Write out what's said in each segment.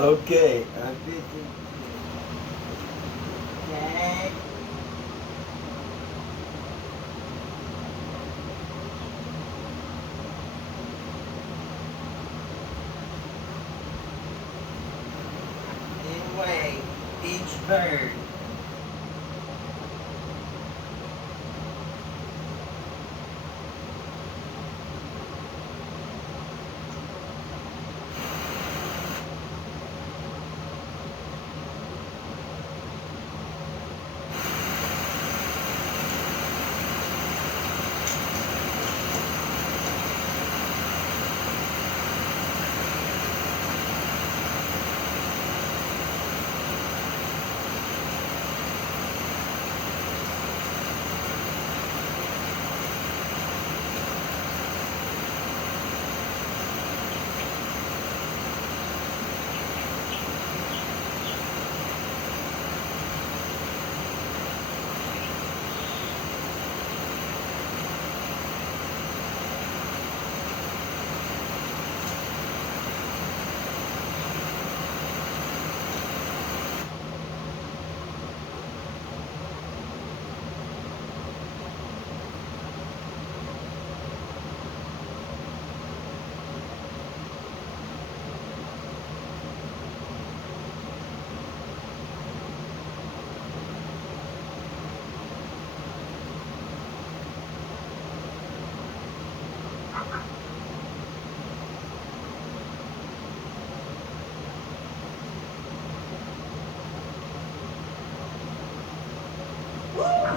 Okay. Anyway, each bird.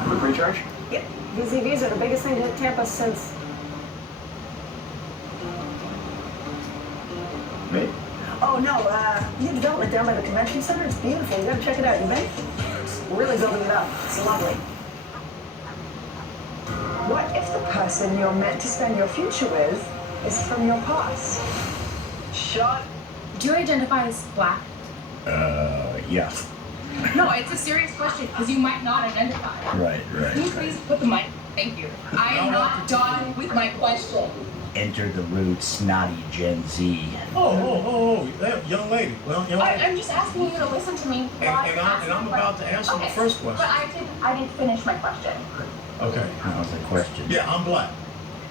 Quick recharge? Yeah, these EVs are the biggest thing to hit Tampa since... Me? Oh, no, new development down by the convention center. It's beautiful. You gotta check it out. You been? We're really building it up. It's lovely. What if the person you're meant to spend your future with is from your past? Shut. Do you identify as black? Yeah. No, it's a serious question because you might not identify. Right. Can you please put the mic? Thank you. I am not done with my question. Enter the rude, snotty Gen Z. Oh, that young lady. Well, young lady. I'm just asking you to listen to me. And I'm about to answer the first question. But I didn't finish my question. Okay. That was the question. Yeah, I'm black.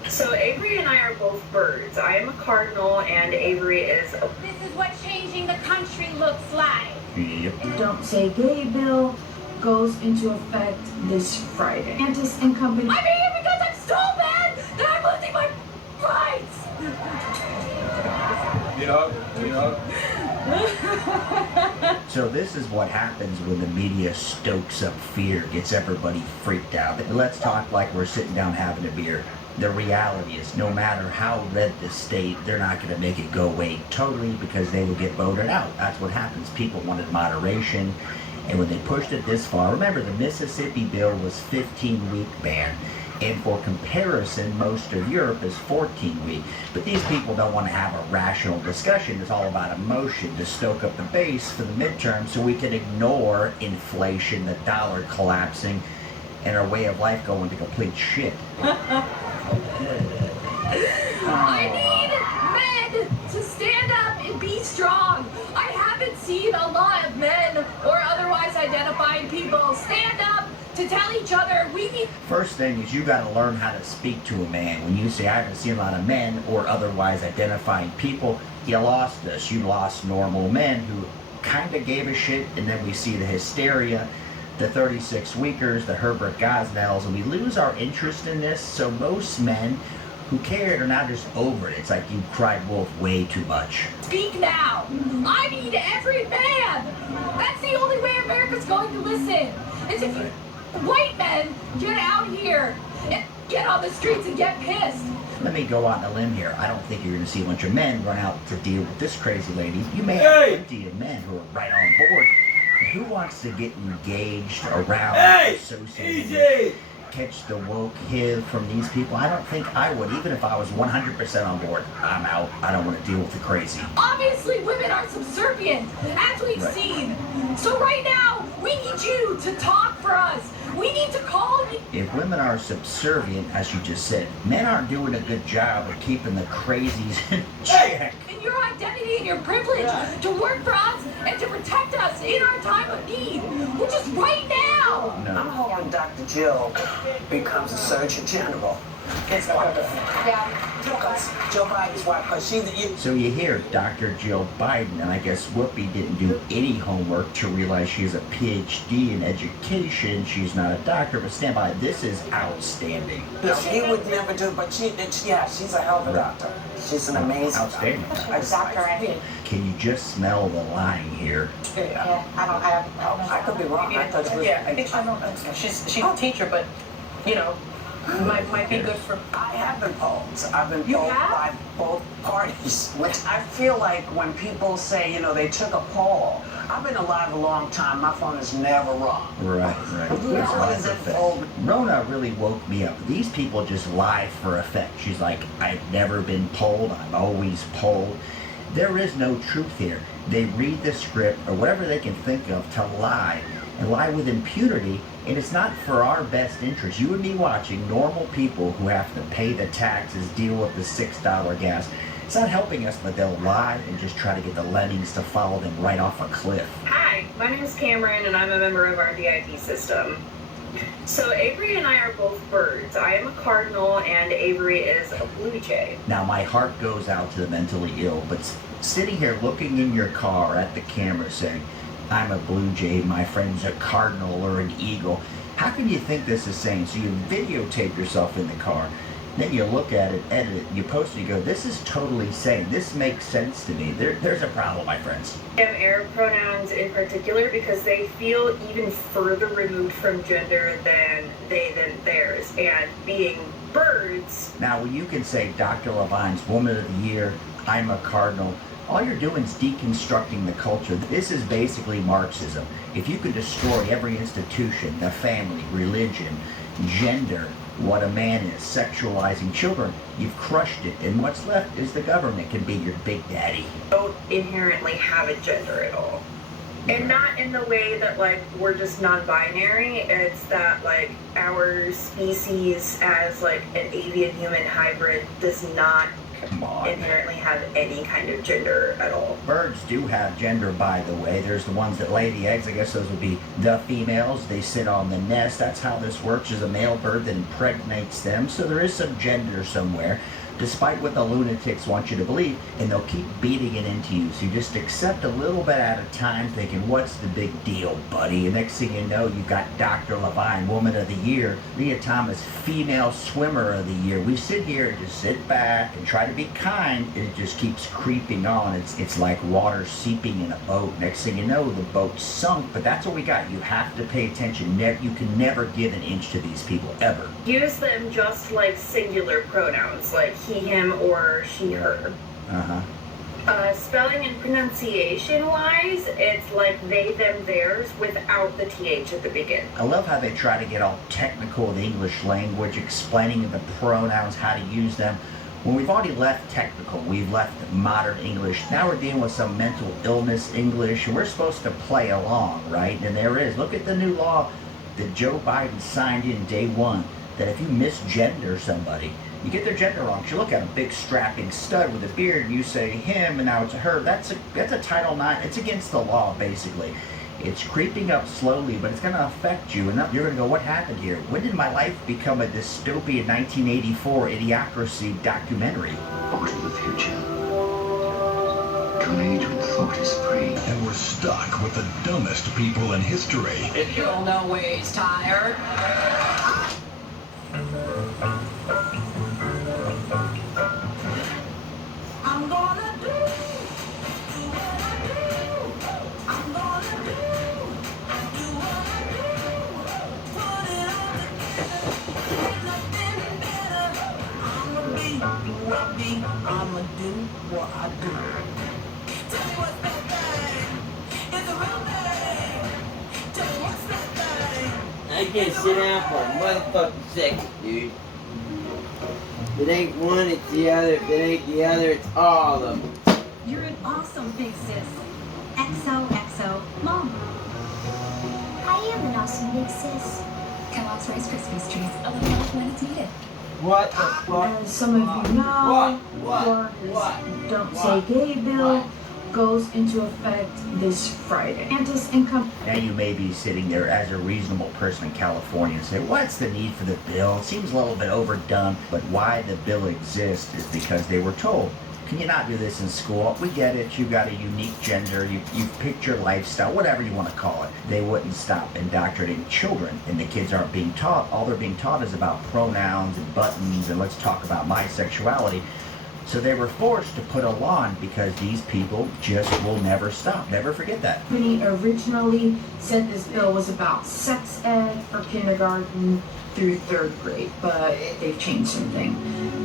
So Avery and I are both birds. I am a cardinal and Avery is a... This is what changing the country looks like. Yep. Don't Say Gay bill goes into effect this Friday. Antis and company. I'm here because I'm so mad that I'm losing my rights. So this is what happens when the media stokes up fear, gets everybody freaked out. Let's talk like we're sitting down having a beer. The reality is no matter how red the state, they're not going to make it go away totally because they will get voted out. That's what happens. People wanted moderation. And when they pushed it this far, remember the Mississippi bill was 15-week ban. And for comparison, most of Europe is 14-week. But these people don't want to have a rational discussion. It's all about emotion to stoke up the base for the midterm so we can ignore inflation, the dollar collapsing, and our way of life going to complete shit. I need men to stand up and be strong. I haven't seen a lot of men or otherwise identified people stand up to tell each other we need... First thing is you got to learn how to speak to a man. When you say I haven't seen a lot of men or otherwise identifying people, you lost us. You lost normal men who kind of gave a shit, and then we see the hysteria, the 36-weekers, the Herbert Gosnells, and we lose our interest in this. So most men who cared are now just over it. It's like you cried wolf way too much. Speak now. I need every man. That's the only way America's going to listen. Is if you white men get out here and get on the streets and get pissed. Let me go out on a limb here. I don't think you're going to see a bunch of men run out to deal with this crazy lady. You may have plenty of men who are right on board. Who wants to get engaged around, associated, catch the woke HIV from these people? I don't think I would, even if I was 100% on board. I'm out. I don't want to deal with the crazy. Obviously, women are subservient, as we've seen. So right now, we need you to talk for us. We need to call you. If women are subservient, as you just said, men aren't doing a good job of keeping the crazies in check. And your identity and your privilege to work for us and to protect us in our time of need, which is right now. I'm No. hoping Dr. Jill becomes a Surgeon General. It's wonderful. Yeah. Because Joe Biden's wife, because she's the... So you hear Dr. Jill Biden, and I guess Whoopi didn't do any homework to realize she has a PhD in education. She's not a doctor, but stand by. This is outstanding. He would never do, but she's a hell of a doctor. She's an amazing Outstanding. doctor. Can you just smell the lying here? Yeah, I could be wrong. I thought it was, Yeah, I think she's a teacher, but you know, might be good for. I have been polled. I've been You polled have? by both parties, which I feel like when people say, you know, they took a poll. I've been alive a long time. My phone is never wrong. Right. That's what is it for? Rona really woke me up. These people just lie for effect. She's like, I've never been polled. I'm always polled. There is no truth here. They read the script or whatever they can think of to lie and lie with impunity. And it's not for our best interest. You and me watching normal people who have to pay the taxes, deal with the $6 gas. It's not helping us, but they'll lie and just try to get the lemmings to follow them right off a cliff. Hi, my name is Cameron, and I'm a member of our DIT system. So Avery and I are both birds. I am a cardinal, and Avery is a blue jay. Now my heart goes out to the mentally ill, but sitting here looking in your car at the camera saying, I'm a blue jay, my friend's a cardinal or an eagle. How can you think this is sane? So you videotape yourself in the car, then you look at it, edit it, you post it, you go, this is totally sane. This makes sense to me. There's a problem, my friends. I have air pronouns in particular because they feel even further removed from gender than they than theirs. And being birds, Now when you can say Dr. Levine's Woman of the Year, I'm a cardinal, all you're doing is deconstructing the culture. This is basically Marxism. If you can destroy every institution, the family, religion, gender, what a man is, sexualizing children, you've crushed it. And what's left is the government can be your big daddy. don't inherently have a gender at all. And not in the way that, like, we're just non-binary. It's that, like, our species as, like, an avian-human hybrid does not Come on. inherently have any kind of gender at all. Birds do have gender, by the way. There's the ones that lay the eggs. I guess those would be the females. They sit on the nest. That's how this works, is a male bird that impregnates them. So there is some gender somewhere, despite what the lunatics want you to believe, and they'll keep beating it into you. So you just accept a little bit at a time, thinking, what's the big deal, buddy? And next thing you know, you've got Dr. Levine, Woman of the Year, Leah Thomas, Female Swimmer of the Year. We sit here and just sit back and try to be kind, and it just keeps creeping on. It's like water seeping in a boat. Next thing you know, the boat's sunk, but that's what we got. You have to pay attention. You can never give an inch to these people, ever. Use them just like singular pronouns, like he, him, or she, her. Spelling and pronunciation wise, it's like they, them, theirs without the TH at the beginning. I love how they try to get all technical with the English language, explaining the pronouns, how to use them. When we've already left technical, we've left modern English. Now we're dealing with some mental illness English, and we're supposed to play along, right? And there is. Look at the new law that Joe Biden signed in day one, that if you misgender somebody, you get their gender wrong. You look at a big strapping stud with a beard, you say him, and now it's a her. That's a Title IX. It's against the law, basically. It's creeping up slowly, but it's going to affect you. And you're going to go, what happened here? When did my life become a dystopian 1984 Idiocracy documentary? Over to the future. To an age when thought is free. And we're stuck with the dumbest people in history. If you're always tired. I'm gonna do what I do. I'm gonna do what I do. Put it all together. Nothing better. I'ma be who I be. I'ma do what I do. Tell me what's that thing? It's a real thing. Tell me what's that thing? I can't sit down for a motherfucking second, dude. If it ain't one, it's the other. If it ain't the other, it's all of them. You're an awesome big sis. XOXO Mom. I am an awesome big sis. Kellogg's Rice Krispies treats a little milk when it's needed. What the fuck? As some of you know, Florida's Don't Say Gay bill goes into effect this Friday. Anti-income. Now you may be sitting there as a reasonable person in California and say, what's the need for the bill? It seems a little bit overdone, but why the bill exists is because they were told, can you not do this in school? We get it, you got a unique gender, you've picked your lifestyle, whatever you want to call it. They wouldn't stop indoctrinating children, and the kids aren't being taught. All they're being taught is about pronouns and buttons, and let's talk about my sexuality. So they were forced to put a law on because these people just will never stop. Never forget that. Company originally said this bill was about sex ed for kindergarten through 3rd grade, but they've changed something.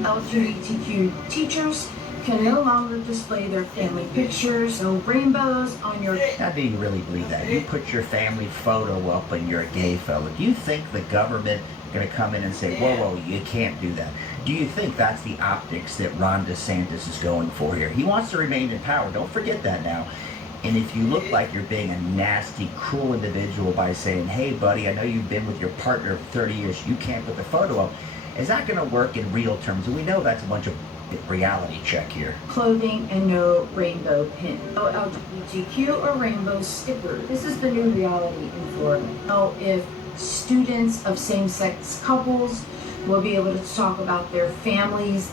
LGBTQ teachers can no longer display their family pictures, no rainbows on your... Now, do you really believe that? You put your family photo up and you're a gay fella. Do you think the government is going to come in and say, whoa, you can't do that? Do you think that's the optics that Ron DeSantis is going for here? He wants to remain in power. Don't forget that now. And if you look like you're being a nasty, cruel individual by saying, hey, buddy, I know you've been with your partner for 30 years. You can't put the photo up. Is that going to work in real terms? And we know that's a bunch of reality check here. Clothing and no rainbow pin. No LGBTQ or rainbow sticker. This is the new reality in Florida. Now, if students of same-sex couples will be able to talk about their families,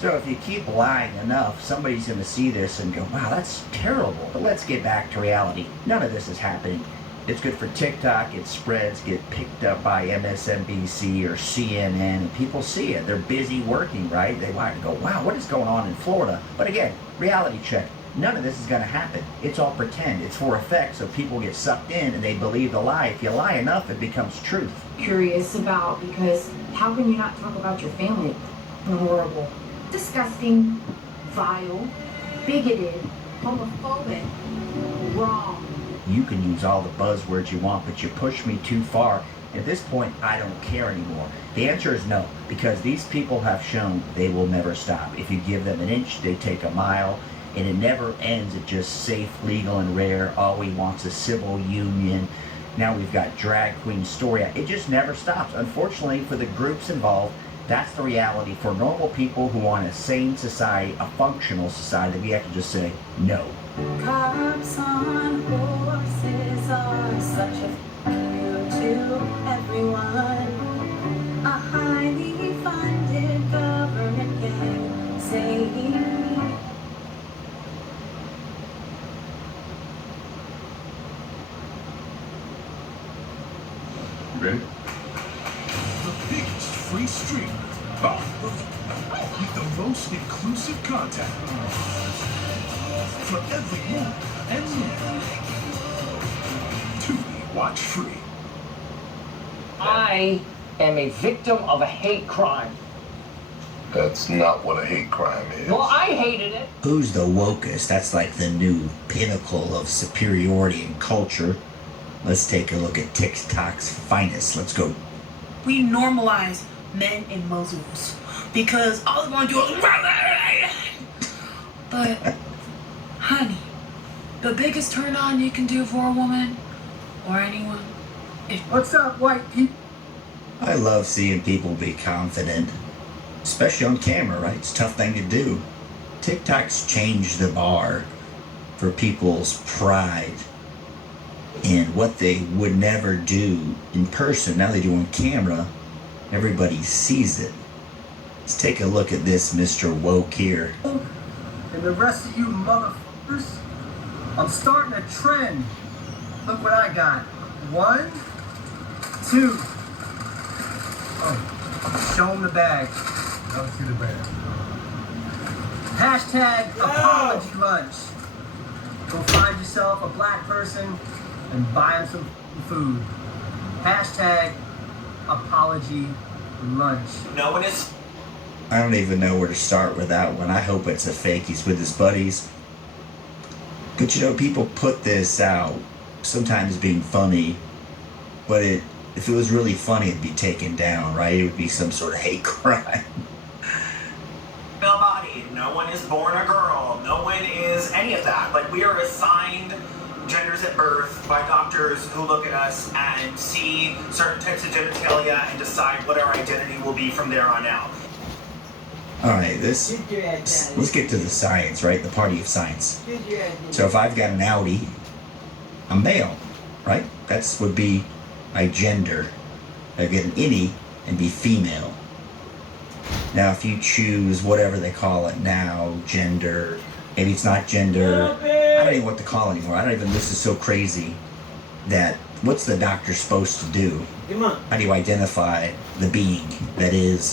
So if you keep lying enough, somebody's going to see this and go, wow, that's terrible. But let's get back to reality. None of this is happening. It's good for TikTok, it spreads, get picked up by MSNBC or CNN, and people see it. They're busy working, right? They want to go, wow, what is going on in Florida? But again, reality check. None of this is going to happen. It's all pretend. It's for effect, so people get sucked in and they believe the lie. If you lie enough, it becomes truth. curious about, because how can you not talk about your family? Horrible, disgusting, vile, bigoted, homophobic, wrong. You can use all the buzzwords you want, but you push me too far. At this point, I don't care anymore. The answer is no, because these people have shown they will never stop. If you give them an inch, they take a mile, and it never ends at just safe, legal, and rare. All we want is a civil union. Now we've got drag queen story. It just never stops. Unfortunately, for the groups involved, that's the reality. For normal people who want a sane society, a functional society, we have to just say no. Cops on horses are such a f*** to everyone. A highly funded government gang saying Ready? The biggest free stream with the most inclusive content for every woman and man. Tubi Watch Free. I am a victim of a hate crime. That's not what a hate crime is. Well, I hated it. Who's the wokest? That's like the new pinnacle of superiority in culture. Let's take a look at TikTok's finest. Let's go. We normalize men in muzzles because all they want to do is but honey, the biggest turn on you can do for a woman or anyone is what's up, white people? I love seeing people be confident, especially on camera, right? It's a tough thing to do. TikTok's changed the bar for people's pride and what they would never do in person. Now they do on camera. Everybody sees it. Let's take a look at this Mr. Woke here. And the rest of you motherfuckers, I'm starting a trend. Look what I got. 1, 2. Oh, show them the bag. Let's see the bag. Hashtag apology lunch. Go find yourself a black person and buy him some food. Hashtag apology lunch. No one is. I don't even know where to start with that one. I hope it's a fake. He's with his buddies. But you know, people put this out sometimes being funny, but if it was really funny, it'd be taken down, right? It would be some sort of hate crime. Male body. No one is born a girl. No one is any of that. Like, we are assigned genders at birth by doctors who look at us and see certain types of genitalia and decide what our identity will be from there on out. All right, let's get to the science, right? The party of science. So if I've got an Audi, I'm male, right? That's would be my gender. I get an innie and be female. Now, if you choose whatever they call it now, gender, maybe it's not gender. I don't even know what to call it anymore. I don't even. This is so crazy that what's the doctor supposed to do? Come on. How do you identify the being that is